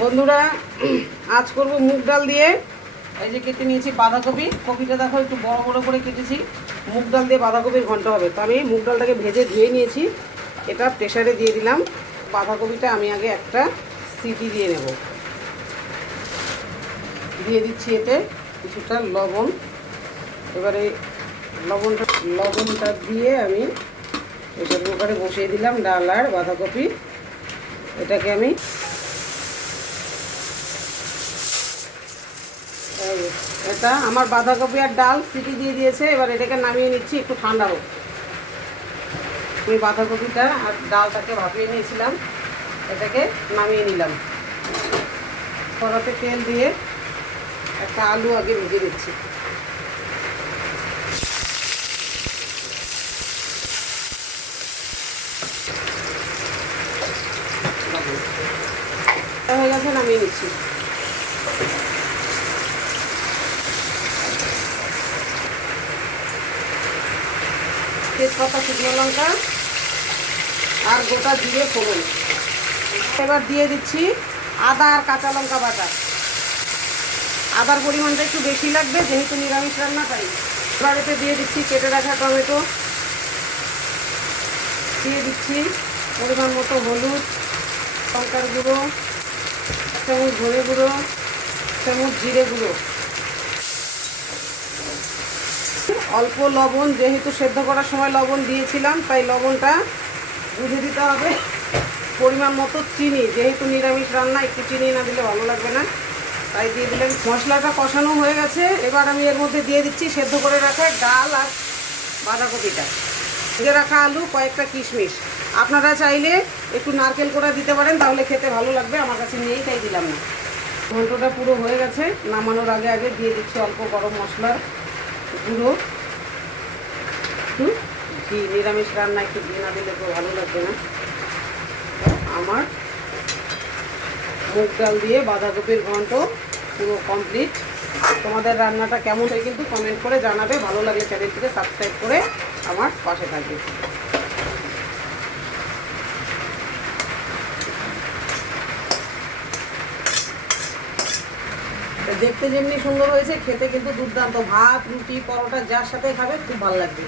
বন্ধুরা, আজ করব মুগ ডাল দিয়ে। এই যে কেটে নিয়েছি বাঁধাকপি। কপিটা দেখো একটু বড় বড় করে কেটেছি। মুগ ডাল দিয়ে বাঁধাকপির ঘন্ট হবে। তো আমি মুগ ডালটাকে ভেজে ধুয়ে নিয়েছি, এটা প্রেসারে দিয়ে দিলাম। বাঁধাকপিটা আমি আগে একটা সিটি দিয়ে নেব। দিয়ে দিচ্ছি এতে কিছুটা লবণ। এবারে লবণটা দিয়ে আমি প্রেসার কুকারে বসিয়ে দিলাম ডাল আর বাঁধাকপি। এটাকে আমি এটা আমার বাঁধাকপি আর ডাল সিটি দিয়ে দিয়েছে। এবার এটাকে নামিয়ে নিচ্ছি, একটু ঠান্ডা হোক। আমি বাঁধাকপিটা আর ডালটাকে ভাপিয়ে নিয়েছিলাম, এটাকে নামিয়ে নিলাম। কড়াতে তেল দিয়ে একটা আলু আগে ভেজে দিচ্ছি। হয়ে গেছে, নামিয়ে নিচ্ছি। তেজপাতা, শুকনো লঙ্কা আর গোটা জিরে ফোড়ন। এবার দিয়ে দিচ্ছি আদা আর কাঁচা লঙ্কা বাটা। আদার পরিমাণটা একটু বেশি লাগবে যেহেতু নিরামিষ রান্না, তাই। এবার এতে দিয়ে দিচ্ছি কেটে রাখা টমেটো। দিয়ে দিচ্ছি পরিমাণ মতো হলুদ, লঙ্কার গুঁড়ো, এক চামচ ধনে গুঁড়ো, এক চামচ জিরে গুঁড়ো, অল্প লবণ। যেহেতু সেদ্ধ করার সময় লবণ দিয়েছিলাম, তাই লবণটা বুঝে দিতে হবে। পরিমাণ মতো চিনি, যেহেতু নিরামিষ রান্না একটু চিনি না দিলে ভালো লাগবে না, তাই দিয়ে দিলাম। মশলাটা কষানো হয়ে গেছে। এবার আমি এর মধ্যে দিয়ে দিচ্ছি সেদ্ধ করে রাখা ডাল আর বাঁধাকপিটা, ভেজে রাখা আলু, কয়েকটা কিশমিশ। আপনারা চাইলে একটু নারকেল কোড়া দিতে পারেন, তাহলে খেতে ভালো লাগবে। আমার কাছে নেই, তাই দিলাম না। ঘন্টটা পুরো হয়ে গেছে। নামানোর আগে আগে দিয়ে দিচ্ছি অল্প গরম মশলার গুঁড়ো, একটু ঘি। নিরামিষ রান্না একটু ঘি না দিলে তো ভালো লাগবে না। আমার মুগ ডাল দিয়ে বাঁধাকপির ঘন্ট পুরো কমপ্লিট। তোমাদের রান্নাটা কেমন হয় কিন্তু কমেন্ট করে জানাবে। ভালো লাগলে চ্যানেলটিকে সাবস্ক্রাইব করে আমার পাশে থাকবে। দেখতে যেমনি সুন্দর হয়েছে, খেতে কিন্তু দুর্দান্ত। ভাত, রুটি, পরোটা যার সাথে খাবে খুব ভালো লাগবে।